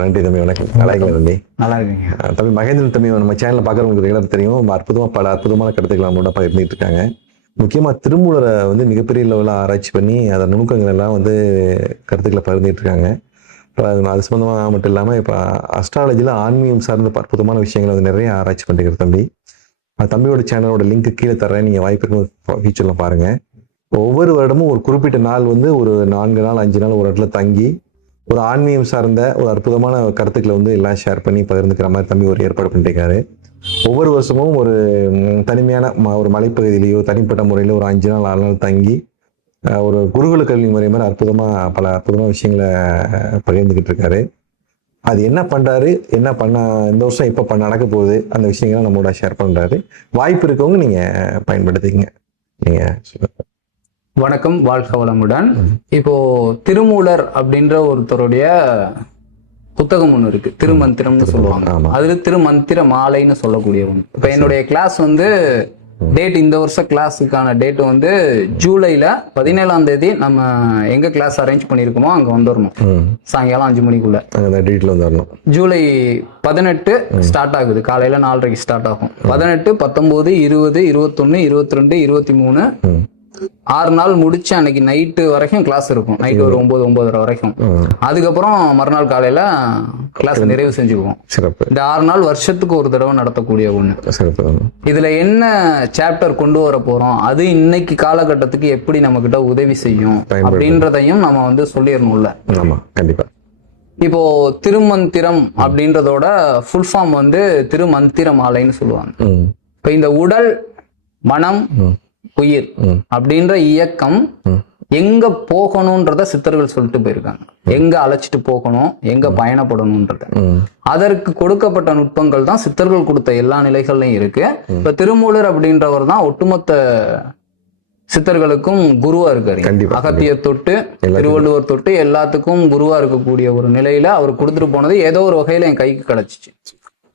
நன்றி தம்பி, வணக்கம். நல்லா இருக்கீங்களா தம்பி? நல்லா இருக்கீங்க தம்பி மகேந்திரன் தம்பி நம்ம சேனலில் பார்க்குறவங்களுக்கு ரெகுலர் தெரியும். பல அற்புதமான கருத்துக்கள் நம்மளோட பகிர்ந்துட்டு இருக்காங்க. முக்கியமாக திருமூலரை மிகப்பெரிய லெவலில் ஆராய்ச்சி பண்ணி அதை நுணுக்கங்கள் எல்லாம் கருத்துக்களை பகிர்ந்துட்டு இருக்காங்க. இப்போ அது சம்மந்தமாக மட்டும் இல்லாமல் இப்போ அஸ்ட்ராலஜியில் ஆன்மீகம் சார்ந்த அற்புதமான விஷயங்களை நிறைய ஆராய்ச்சி பண்ணிக்கிறது தம்பி. தம்பியோட சேனலோட லிங்க் கீழே தர்றேன், நீங்கள் வாய்ப்பு இருக்கும் ஃபியூச்சரில் பாருங்கள். ஒவ்வொரு வருடமும் ஒரு குறிப்பிட்ட நாள் ஒரு 4 நாள் 5 நாள் ஒரு இடத்துல தங்கி ஒரு ஆன்மீகம் சார்ந்த ஒரு அற்புதமான கருத்துக்களை எல்லாம் ஷேர் பண்ணி பகிர்ந்துக்கிற மாதிரி தம்பி ஒரு ஏற்பாடு பண்ணிருக்காரு. ஒவ்வொரு வருஷமும் ஒரு தனிமையான ஒரு மலைப்பகுதியிலேயோ தனிப்பட்ட முறையில் ஒரு 5 நாள் 6 நாள் தங்கி ஒரு குருகுல கல்வி முறை மாதிரி பல அற்புதமான விஷயங்களை பகிர்ந்துக்கிட்டு இருக்காரு. அது என்ன பண்றாரு, என்ன பண்ண இந்த வருஷம் எப்போ நடக்க போகுது, அந்த விஷயங்களை நம்மளோட ஷேர் பண்றாரு. வாய்ப்பு இருக்கவங்க நீங்க பயன்படுத்திக்கங்க. நீங்க வணக்கம், வாழ்க வளமுடன். இப்போ திருமூலர் அப்படின்ற ஒருத்தருடைய புத்தகம் ஒண்ணு இருக்கு, திருமந்திரம்னு சொல்லுவாங்க. அதுல திருமந்திர மாலைன்னு சொல்லக்கூடிய ஒண்ணு. இப்ப என்னுடைய கிளாஸ் டேட், இந்த வருஷம் கிளாஸுக்கான டேட் ஜூலைல 17ஆம் தேதி நம்ம எங்க கிளாஸ் அரேஞ்ச் பண்ணிருக்கோமோ அங்க வந்துடணும். சாயங்காலம் 5 மணிக்குள்ள ஜூலை 18 ஸ்டார்ட் ஆகுது. காலையில 4:30 ஸ்டார்ட் ஆகும். 18, 19, 20, 21, 22, 23 6 நாள் முடிச்சு அன்னைக்கு நைட்டு வரைக்கும் கிளாஸ் இருக்கும். நைட்டு ஒரு 9-9:30 வரைக்கும். அதுக்கப்புறம் மறுநாள் காலையில கிளாஸ் நிறைவு செஞ்சுக்குவோம். இந்த 6 நாள் வருஷத்துக்கு ஒரு தடவை நடத்தக்கூடிய ஒண்ணு. இதுல என்ன சாப்டர் கொண்டு வர போறோம், அது இன்னைக்கு காலகட்டத்துக்கு எப்படி நம்ம கிட்ட உதவி செய்யும் அப்படின்றதையும் நம்ம சொல்லிடணும்ல. கண்டிப்பா. இப்போ திருமந்திரம் அப்படின்றதோட ஃபுல் ஃபார்ம் திருமந்திர மாலைன்னு சொல்லுவாங்க. இப்ப இந்த உடல், மனம், உயிர் அப்படின்ற இயக்கம் எங்க போகணும்ன்றத சித்தர்கள் சொல்லிட்டு போயிருக்காங்க. எங்க அழைச்சிட்டு போகணும், எங்க பயணப்படணும்ன்றத. அதற்கு கொடுக்கப்பட்ட நுட்பங்கள் தான் சித்தர்கள் கொடுத்த எல்லா நிலைகள்லையும் இருக்கு. இப்ப திருமூலர் அப்படின்றவர் தான் ஒட்டுமொத்த சித்தர்களுக்கும் குருவா இருக்காரு. அகத்தியர் தொட்டு திருவள்ளுவர் தொட்டு எல்லாத்துக்கும் குருவா இருக்கக்கூடிய ஒரு நிலையில அவர் கொடுத்துட்டு போனது ஏதோ ஒரு வகையில என் கைக்கு கிடைச்சிச்சு.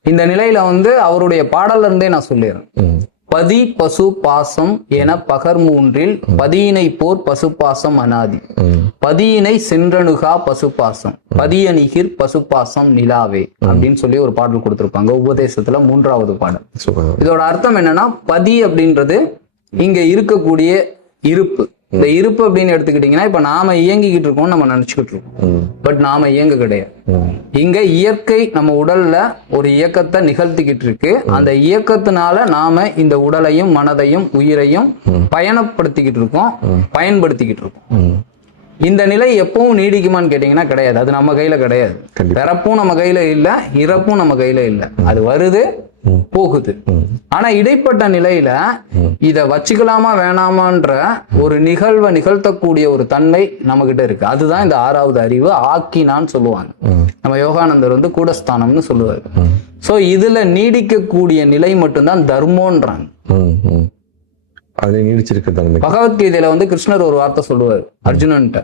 இந்த நிலையில அவருடைய பாடல்ல இருந்தே நான் சொல்லிடுறேன். பதி பசு பாசம் என பகர் 3 பதியினை போர் பசு பாசம் அனாதி, பதியினை சென்றணுகா பசு பாசம், பதியணிகிர் பசு பாசம் நிலாவே அப்படின்னு சொல்லி ஒரு பாடல் கொடுத்திருப்பாங்க உபதேசத்துல 3வது பாடல். இதோட அர்த்தம் என்னன்னா, பதி அப்படின்றது இங்க இருக்கக்கூடிய இருப்பு. இந்த இருப்பு அப்படின்னு எடுத்துக்கிட்டீங்கன்னா, இப்ப நாம இயங்கிக்கிட்டு இருக்கோம் நம்ம நினைச்சுக்கிட்டு இருக்கோம். பட் நாம இயங்க கிடையாது. இங்க இயற்கை நம்ம உடல்ல ஒரு இயக்கத்தை நிகழ்த்திக்கிட்டு இருக்கு. அந்த இயக்கத்தினால நாம இந்த உடலையும் மனதையும் உயிரையும் பயணப்படுத்திக்கிட்டு இருக்கோம், பயன்படுத்திக்கிட்டு இருக்கோம். இந்த நிலை எப்பவும் நீடிக்குமான்னு கேட்டீங்கன்னா கிடையாது. அது நம்ம கையில கிடையாது. பிறப்பும் நம்ம கையில இல்ல, இறப்பும் நம்ம கையில இல்ல. அது வருது, போகுது. ஆனா இடைப்பட்ட நிலையில இத வச்சுக்கலாமா வேணாமான்ற ஒரு நிகழ்வை நிகழ்த்தக்கூடிய ஒரு தன்மை நம்ம கிட்ட இருக்கு. அதுதான் இந்த 6வது அறிவு, ஆக்கினான்னு சொல்லுவாங்க. நம்ம யோகானந்தர் கூடஸ்தானம்னு சொல்லுவாரு. சோ இதுல நீடிக்கக்கூடிய நிலை மட்டும்தான் தர்மோன்றாங்க. பகவத்கீதையில கிருஷ்ணர் ஒரு வார்த்தை சொல்லுவாரு அர்ஜுனன்ட்ட.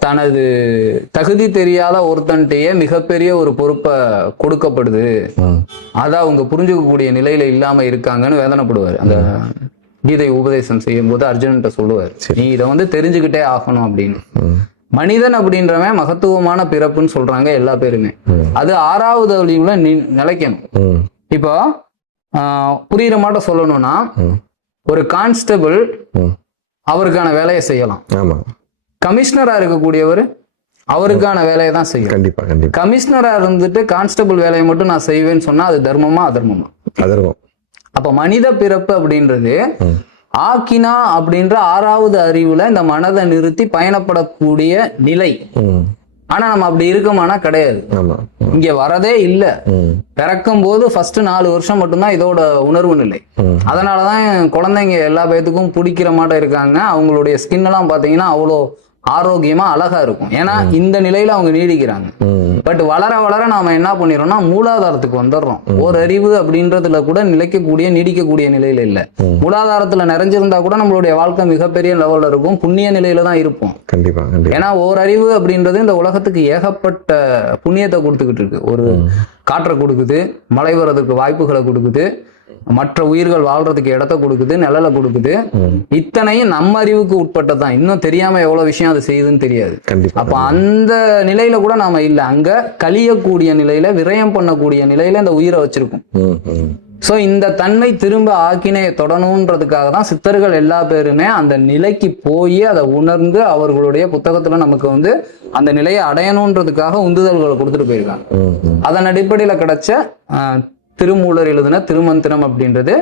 தனது தகுதி தெரியாத ஒருத்தன்ட்டையே மிகப்பெரிய ஒரு பொறுப்பை கொடுக்கப்படுது, அதை அவங்க புரிஞ்சுக்கக்கூடிய நிலையில இல்லாம இருக்காங்கன்னு வேதனைப்படுவார். அந்த கீதை உபதேசம் செய்யும் போது அர்ஜுனன்ட்ட சொல்லுவார், நீ இதை தெரிஞ்சுக்கிட்டே ஆகணும் அப்படின்னு. மனிதன் அப்படின்றவன் மகத்துவமான பிறப்புன்னு சொல்றாங்க எல்லா பேருமே. அது 6வது வழியுல நிலைக்கணும். இப்போ புரியுற மாட்ட சொல்லணும்னா, ஒரு கான்ஸ்டபிள் அவருக்கான வேலையை செய்யலாம். கமிஷனரா இருக்கக்கூடியவர் அவருக்கான வேலையை தான் செய்யும். கண்டிப்பா. கமிஷனரா இருந்துட்டு கான்ஸ்டபிள் வேலையை மட்டும் நான் செய்வேன்னு சொன்னா அது தர்மமா அதர்மமா? அதர்மம். அப்ப மனித பிறப்பு அப்படின்றது ஆக்கினா அப்படின்ற 6வது அறிவுல இந்த மனதை நிறுத்தி பயணப்படக்கூடிய நிலை. ஆனா நம்ம அப்படி இருக்கோமானா கிடையாது. இங்க வரதே இல்ல. பிறக்கும் போது ஃபர்ஸ்ட் 4 வருஷம் மட்டும்தான் இதோட உணர்வு நிலை. அதனாலதான் குழந்தைங்க எல்லா பேத்துக்கும் பிடிக்கிற மாட்ட இருக்காங்க. அவங்களுடைய ஸ்கின் எல்லாம் பாத்தீங்கன்னா அவ்வளோ ஆரோக்கியமா அழகா இருக்கும். ஏன்னா இந்த நிலையில அவங்க நீடிக்கிறாங்க. பட் வளர வளர நாம என்ன பண்ணிடுறோம்னா மூலாதாரத்துக்கு வந்துடுறோம். ஒரு அறிவு அப்படின்றதுல கூட நிலைக்கக்கூடிய நீடிக்கக்கூடிய நிலையில இல்ல. மூலாதாரத்துல நிறைஞ்சிருந்தா கூட நம்மளுடைய வாழ்க்கை மிகப்பெரிய லெவல்ல இருக்கும், புண்ணிய நிலையில தான் இருப்போம். கண்டிப்பா. ஏன்னா ஓர் அறிவு அப்படின்றது இந்த உலகத்துக்கு ஏகப்பட்ட புண்ணியத்தை கொடுத்துக்கிட்டு இருக்கு. ஒரு காற்றை கொடுக்குது, மழை வர்றதுக்கு வாய்ப்புகளை கொடுக்குது, மற்ற உயிர்கள் வாழ்றதுக்கு இடத்த கொடுக்குது, நிழலை கொடுக்குது. இத்தனையும் நம்ம அறிவுக்கு உட்பட்டதான். இன்னும் தெரியாம எவ்வளவு விஷயம் அது செய்யுதுன்னு தெரியாது. அப்ப அந்த நிலையில கூட நாம இல்ல, அங்க கழியக்கூடிய நிலையில, விரயம் பண்ணக்கூடிய நிலையில இந்த உயிரை வச்சிருக்கோம். சோ இந்த தன்மை திரும்ப ஆக்கினையை தொடணுன்றதுக்காக தான் சித்தர்கள் எல்லா பேருமே அந்த நிலைக்கு போய் அதை உணர்ந்து அவர்களுடைய புத்தகத்துல நமக்கு வந்து அந்த நிலையை அடையணுன்றதுக்காக உந்துதல்களை கொடுத்துட்டு போயிருக்காங்க. அதன் அடிப்படையில கிடைச்ச திருமூலர் எழுதின திருமந்திரம் அப்படின்றது.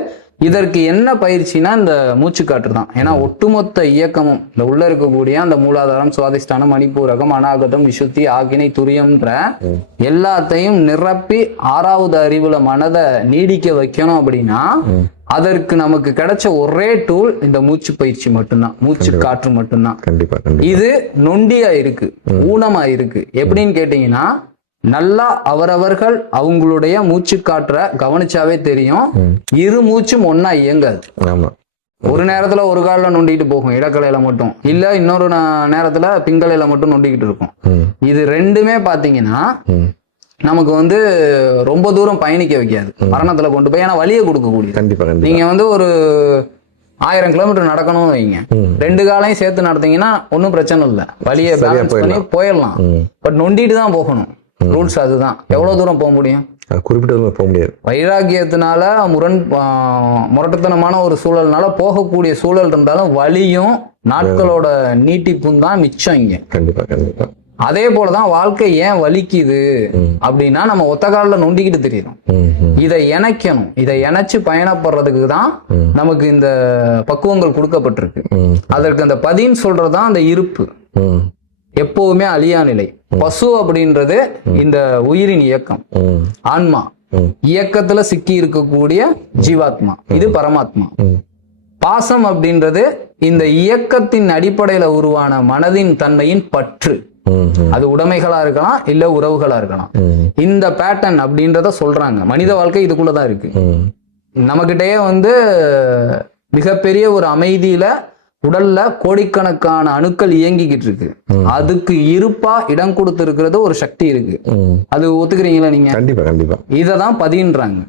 இதற்கு என்ன பயிற்சினா இந்த மூச்சு காற்று தான். ஏன்னா ஒட்டுமொத்த இயக்கமும் இந்த உள்ள இருக்கக்கூடிய அந்த மூலாதாரம், சுவாதிஷ்டானம், மணிப்பூரகம், அநாகதம், விசுத்தி, ஆகினை, துரியம்ன்ற எல்லாத்தையும் நிரப்பி 6வது அறிவுல மனதை நீடிக்க வைக்கணும் அப்படின்னா அதற்கு நமக்கு கிடைச்ச ஒரே டூல் இந்த மூச்சு பயிற்சி மட்டும்தான், மூச்சு காற்று மட்டும்தான். இது நொண்டியா இருக்கு, ஊனமா இருக்கு. எப்படின்னு கேட்டீங்கன்னா, நல்லா அவரவர்கள் அவங்களுடைய மூச்சு காற்ற கவனிச்சாவே தெரியும், இரு மூச்சும் ஒன்னா இயங்காது. ஒரு நேரத்துல ஒரு கால்ல நொண்டிட்டு போகும் இடக்கலையில மட்டும், இல்ல இன்னொரு நேரத்துல பிங்கலையில மட்டும் நொண்டிக்கிட்டு இருக்கும். இது ரெண்டுமே பாத்தீங்கன்னா நமக்கு வந்து ரொம்ப தூரம் பயணிக்க வைக்காது, மரணத்துல கொண்டு போய். ஏன்னா வலியை கொடுக்கக்கூடியது. நீங்க வந்து ஒரு 1000 கிலோமீட்டர் நடக்கணும்னு வைங்க, 2 காலையும் சேர்த்து நடத்தீங்கன்னா ஒன்னும் பிரச்சனை இல்லை, வலியை பேலன்ஸ் பண்ணி போயிடலாம். பட் நொண்டிட்டு தான் போகணும், ரூல்ஸ் அதுதான். எவ்வளவு தூரம் போக முடியும்? குறிப்பிட்ட போக முடியாது. வைராகியத்தினால முரட்டுத்தனமான ஒரு சூழல்னால போகக்கூடிய சூழல் இருந்தாலும் வலியும் நாட்களோட நீட்டிப்பும் தான் மிச்சம் இங்க. கண்டிப்பா கண்டிப்பா. அதே போலதான் வாழ்க்கை ஏன் வலிக்குது அப்படின்னா நம்ம ஒத்த காலில் நொண்டிக்கிட்டு தெரியணும். இதை இணைக்கணும். இதை இணைச்சு பயணப்படுறதுக்கு தான் நமக்கு இந்த பக்குவங்கள் கொடுக்கப்பட்டிருக்கு. அதற்கு அந்த பதின்னு சொல்றதுதான் அந்த இருப்பு, எப்பவுமே அழியா நிலை. பசு அப்படின்றது இந்த உயிரின் இயக்கம், ஆன்மா இயக்கத்துல சிக்கி இருக்கக்கூடிய ஜீவாத்மா, இது பரமாத்மா. பாசம் அப்படின்றது இந்த இயக்கத்தின் அடிப்படையில உருவான மனதின் தன்மையின் பற்று. அது உடைமைகளா இருக்கலாம், இல்ல உறவுகளா இருக்கலாம். இந்த பேட்டர்ன் அப்படின்றத சொல்றாங்க. மனித வாழ்க்கை இதுக்குள்ளதான் இருக்கு. நம்மகிட்டயே வந்து மிகப்பெரிய ஒரு அமைதியில உடல்ல கோடிக்கணக்கான அணுக்கள் இயங்கிக்கிட்டு இருக்கு. அதுக்கு இருப்பா இடம் கொடுத்து இருக்கிறது ஒரு சக்தி இருக்கு. அது ஒத்துக்கிறீங்களா நீங்க? கண்டிப்பா கண்டிப்பா. இததான் பதின்றாங்க.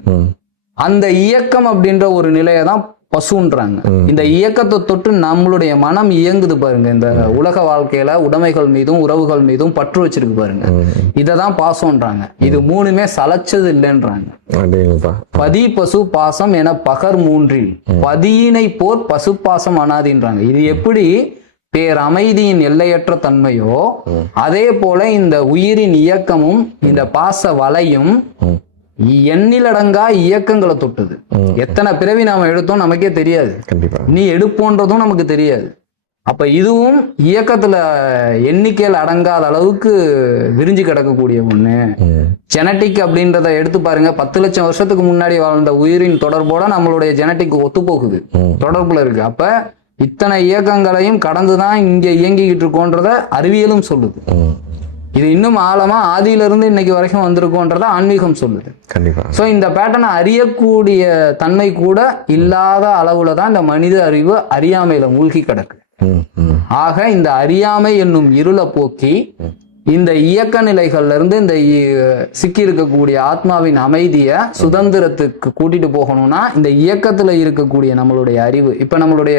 அந்த இயக்கம் அப்படின்ற ஒரு நிலையதான் பசுன்றாங்க. இந்த இயக்கத்தை தொட்டு நம்மளுடைய மனம் இயங்குது பாருங்க. இந்த உலக வாழ்க்கையில உடைமைகள் மீதும் உறவுகள் மீதும் பற்று வச்சிருக்கு பாருங்க. இததான் பாசம்ன்றாங்க. இது மூணுமே சலைச்சது இல்லைன்றாங்க. பதி பசு பாசம் என பகர் மூன்றில் பதியினை போர் பசு பாசம் அனாதின்றாங்க. இது எப்படி பேரமைதியின் எல்லையற்ற தன்மையோ அதே போல இந்த உயிரின் இயக்கமும் இந்த பாச வலையும் எண்ணிலடங்கா இயக்கங்களை தொட்டது. எத்தனை பிறவி நாம எடுத்தோம் நமக்கே தெரியாது, நீ எடுப்போன்றதும் நமக்கு தெரியாது. அப்ப இதுவும் இயக்கத்துல எண்ணிக்கையில் அடங்காத அளவுக்கு விரிஞ்சு கிடக்கக்கூடிய ஒண்ணு. ஜெனட்டிக் அப்படின்றத எடுத்து பாருங்க. 10 லட்சம் வருஷத்துக்கு முன்னாடி வாழ்ந்த உயிரின் தொடர்போட நம்மளுடைய ஜெனட்டிக் ஒத்து போகுது, தொடர்புல இருக்கு. அப்ப இத்தனை இயக்கங்களையும் கடந்துதான் இங்க இயங்கிக்கிட்டு இருக்கோன்றத அறிவியலும் சொல்லுது. இது இன்னும் ஆழமா ஆதியில இருந்து இன்னைக்கு வரைக்கும் வந்திருக்கோன்றத ஆன்மீகம் சொல்லுது. கண்டிப்பா. சோ இந்த பேட்டர்னை அறியக்கூடிய தன்மை கூட இல்லாத அளவுல தான் இந்த மனித அறிவு அறியாமையில மூழ்கி கிடக்கு. ஆக இந்த அறியாமை என்னும் இருளை போக்கி இந்த இயக்க நிலைகள்ல இருந்து இந்த சிக்கி இருக்கக்கூடிய ஆத்மாவின் அமைதிய சுதந்திரத்துக்கு கூட்டிட்டு போகணும்னா இந்த இயக்கத்துல இருக்கக்கூடிய நம்மளுடைய அறிவு, இப்ப நம்மளுடைய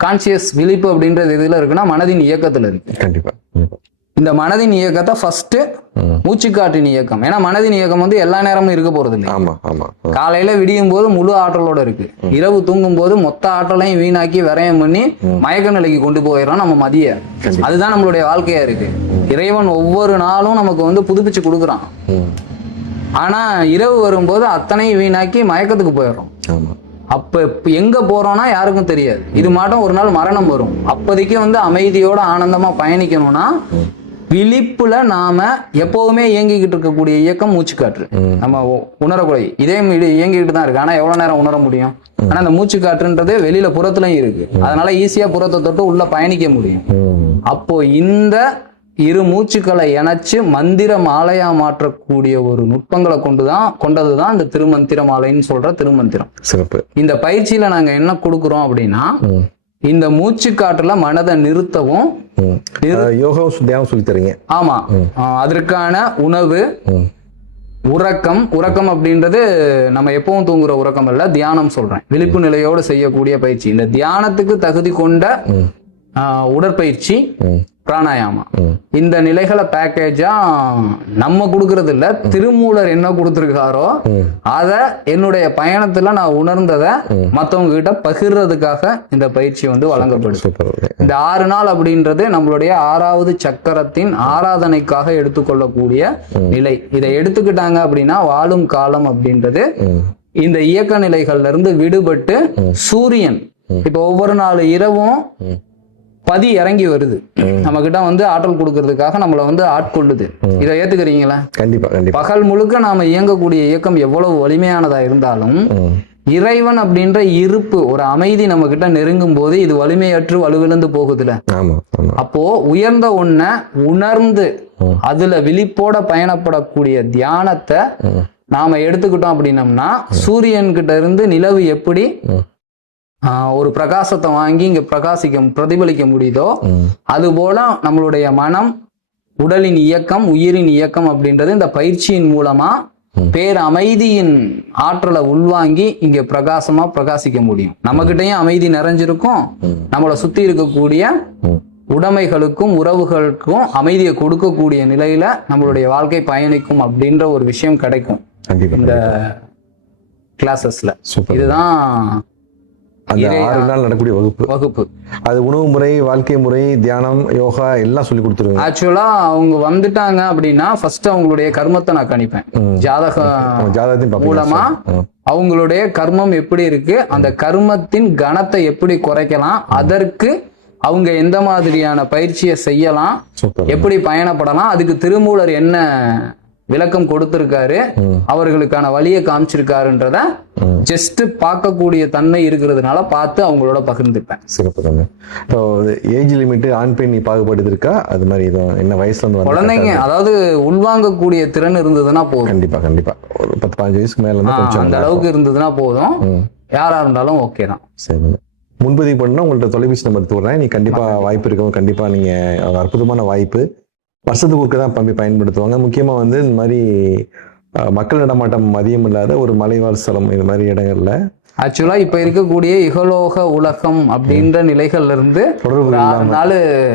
கான்சியஸ் விழிப்பு அப்படின்றது எதுல இருக்குன்னா மனதின் இயக்கத்துல இருக்கு. கண்டிப்பா. இந்த மனதின் இயக்கத்தை ஃபர்ஸ்ட் மூச்சுக்காற்றின் இயக்கம். ஏன்னா மனதின் இயக்கம் வந்து எல்லா நேரமும் இருக்க போறது இல்லை. காலையில விடியும் போது முழு ஆற்றலோட இருக்கு, இரவு தூங்கும் போது மொத்த ஆற்றலையும் வீணாக்கி விரயம் பண்ணி மயக்க நிலைக்கு கொண்டு போயிடறோம் நம்ம மதிய. அதுதான் நம்மளுடைய வாழ்க்கையா இருக்கு. இறைவன் ஒவ்வொரு நாளும் நமக்கு வந்து புதுப்பிச்சு கொடுக்குறான். ஆனா இரவு வரும்போது அத்தனையும் வீணாக்கி மயக்கத்துக்கு போயிடுறோம். அப்ப எங்க போறோம்னா யாருக்கும் தெரியாது. இது மாட்டம் ஒரு நாள் மரணம் வரும். அப்போதைக்கு வந்து அமைதியோட ஆனந்தமா பயணிக்கணும்னா விழிப்புல நாம எப்பவுமே இயங்கிக்கிட்டு இருக்கக்கூடிய இயக்கம் மூச்சுக்காற்று. நம்ம உணரக்கூடிய இதே இயங்கிக்கிட்டு தான் இருக்கு. ஆனா எவ்வளவு நேரம் உணர முடியும்? ஆனா அந்த மூச்சுக்காற்றுன்றது வெளியில புறத்துலயும் இருக்கு. அதனால ஈஸியா புறத்தை தொட்டு உள்ள பயணிக்க முடியும். அப்போ இந்த இரு மூச்சுக்களை இணைச்சு மந்திர மாலையா மாற்றக்கூடிய ஒரு நுட்பங்களை கொண்டதுதான் இந்த திருமந்திர மாலைன்னு சொல்ற திருமந்திரம். சிறப்பு. இந்த பயிற்சியில நாங்க என்ன கொடுக்குறோம் அப்படின்னா இந்த மூச்சு காற்றுல மனதை நிறுத்தவும் யோகாவும் சொல்லி தரீங்க. ஆமா, அதற்கான உணவு உறக்கம் அப்படின்றது நம்ம எப்பவும் தூங்குற உறக்கம் இல்ல, தியானம் சொல்றேன். விழிப்பு நிலையோடு செய்யக்கூடிய பயிற்சி. இந்த தியானத்துக்கு தகுதி கொண்ட உடற்பயிற்சி பிராணாயாமா. இந்த நிலைகளை பேக்கேஜா நம்ம கொடுக்கறது இல்ல, திருமூலர் என்ன கொடுத்திருக்காரோ அத என்னுடைய பயணத்துல நான் உணர்ந்ததை மத்தவங்க கிட்ட பகிர்றதுக்காக இந்த பயிற்சி வந்து வழங்கப்படுது. இந்த 6 நாள் அப்படின்றது நம்மளுடைய 6வது சக்கரத்தின் ஆராதனைக்காக எடுத்துக்கொள்ளக்கூடிய நிலை. இதை எடுத்துக்கிட்டாங்க அப்படின்னா வாழும் காலம் அப்படின்றது இந்த இயக்க நிலைகள்ல இருந்து விடுபட்டு சூரியன் இப்ப ஒவ்வொரு நாள் இரவும் பதி இறங்கி வருது, நம்ம கிட்ட வந்து ஆற்றல் கொடுக்கறதுக்காக நம்மள வந்து ஆட்கொள்ளுது. இதை ஏத்துக்கிறீங்களா? கண்டிப்பா கண்டிப்பா. பகல் முழுக்க நாம இயங்கக்கூடிய இயக்கம் எவ்வளவு வலிமையானதா இருந்தாலும் இறைவன் அப்படின்ற இருப்பு, ஒரு அமைதி நம்ம கிட்ட நெருங்கும் போது இது வலிமையற்று வலுவிழந்து போகுதுல. அப்போ உயர்ந்த ஒன்ன உணர்ந்து அதுல விழிப்போட பயணப்படக்கூடிய தியானத்தை நாம எடுத்துக்கிட்டோம் அப்படின்னம்னா சூரியன் கிட்ட இருந்து நிலவு எப்படி ஒரு பிரகாசத்தை வாங்கி இங்க பிரதிபலிக்க முடியுதோ அது போல நம்மளுடைய மனம், உடலின் இயக்கம், உயிரின் இயக்கம் அப்படின்றது இந்த பயிற்சியின் மூலமா பேர் அமைதியின் ஆற்றலை உள்வாங்கி இங்க பிரகாசிக்க முடியும். நம்ம கிட்டயும் அமைதி நிறைஞ்சிருக்கும், நம்மளை சுத்தி இருக்கக்கூடிய உடைமைகளுக்கும் உறவுகளுக்கும் அமைதியை கொடுக்கக்கூடிய நிலையில நம்மளுடைய வாழ்க்கை பயணிக்கும் அப்படின்ற ஒரு விஷயம் கிடைக்கும் இந்த கிளாஸஸ்ல. இதுதான் அந்த 6 நாள் நடக்கூடிய வகுப்பு. அது உணவு முறை, வாழ்க்கை முறை, தியானம், யோகா எல்லாம் சொல்லி கொடுத்துருவேன். ஆக்சுவலா அவங்க வந்துட்டாங்க அப்படின்னா ஃபர்ஸ்ட் அவங்களுடைய கர்மத்தை நான் கணிப்பேன். ஜாதகத்தின் மூலமா அவங்களுடைய கர்மம் எப்படி இருக்கு, அந்த கர்மத்தின் கணத்தை எப்படி குறைக்கலாம், அதற்கு அவங்க எந்த மாதிரியான பயிற்சியை செய்யலாம், எப்படி பயணப்படலாம், அதுக்கு திருமூலர் என்ன விளக்கம் கொடுத்திருக்காரு, அவர்களுக்கான வழியை காமிச்சிருக்காருன்றத ஜஸ்ட் பார்க்கக்கூடிய தன்மை இருக்கிறதுனால பார்த்து அவங்களோட பகிர்ந்துப்பேன். சிறப்பு தானே. இப்போ ஏஜ் லிமிட் ஆண் பெண் பாகுபாடு இருக்கா? அது மாதிரி என்ன வயசுல இருந்து குழந்தைங்க, அதாவது உள்வாங்கக்கூடிய திறன் இருந்ததுன்னா போதும். கண்டிப்பா கண்டிப்பா. ஒரு 10-15 வயசுக்கு மேல அந்த அளவுக்கு இருந்ததுன்னா போதும், யாரா இருந்தாலும் ஓகே தான். சரி, முன்பதிவு பண்ணா உங்கள்ட்ட தொலைபேசி நம்பர் தூடுறேன். நீ கண்டிப்பா வாய்ப்பு இருக்கும். கண்டிப்பா நீங்க அற்புதமான வாய்ப்பு. வருஷத்துக்கு ஒருக்க தான் பம்பி பயன்படுத்துவாங்க. முக்கியமாக வந்து இந்த மாதிரி மக்கள் நடமாட்டம் அதிகம் இல்லாத ஒரு மலைவாழ் ஸ்தலம், இந்த மாதிரி இடங்கள்ல ஆக்சுவலா இப்ப இருக்கக்கூடிய இகலோக உலகம் அப்படின்ற நிலைகள்ல இருந்து நாள்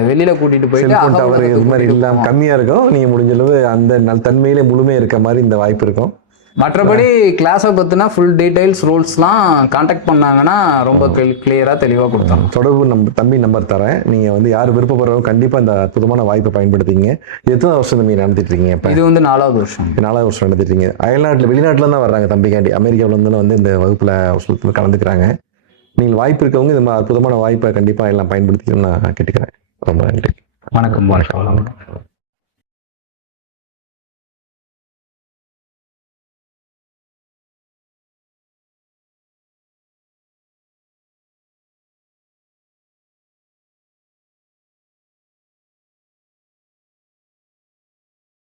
வெளியில கூட்டிட்டு போயிட்டு இது மாதிரி இல்லாம கம்மியா இருக்கும். நீங்க முடிஞ்ச அளவு அந்த தன்மையிலே முழுமையா இருக்க மாதிரி இந்த வாய்ப்பு இருக்கும். மற்றபடி கிளாஸை பத்தினா ஃபுல் டீடைல்ஸ் ரூல்ஸ்லாம் கான்டாக்ட் பண்ணாங்கன்னா ரொம்ப கிளியரா தெளிவா கொடுத்தாங்க. தொடர்பு தம்பி நம்பர் தரேன். நீங்க வந்து யார் விருப்பப்படுறவங்க கண்டிப்பா இந்த அற்புதமான வாய்ப்பை பயன்படுத்திங்க. எத்தனை வருஷம் தம்பி நடத்திட்டு இருக்கீங்க? இது வந்து 4வது வருஷம். 4வது வருஷம் நடத்திட்டு இருக்கீங்க. அயல்நாட்டுல வெளிநாட்டுல தான் வர்றாங்க தம்பிக்காண்டி, அமெரிக்காவில இருந்து வந்து இந்த வகுப்புல கலந்துக்கிறாங்க. நீங்கள் வாய்ப்பு இருக்கவங்க இந்த மாதிரி அற்புதமான வாய்ப்பை கண்டிப்பா எல்லாம் பயன்படுத்திக்கணும்னு நான் கேட்டுக்கிறேன். ரொம்ப நன்றி. வணக்கம்.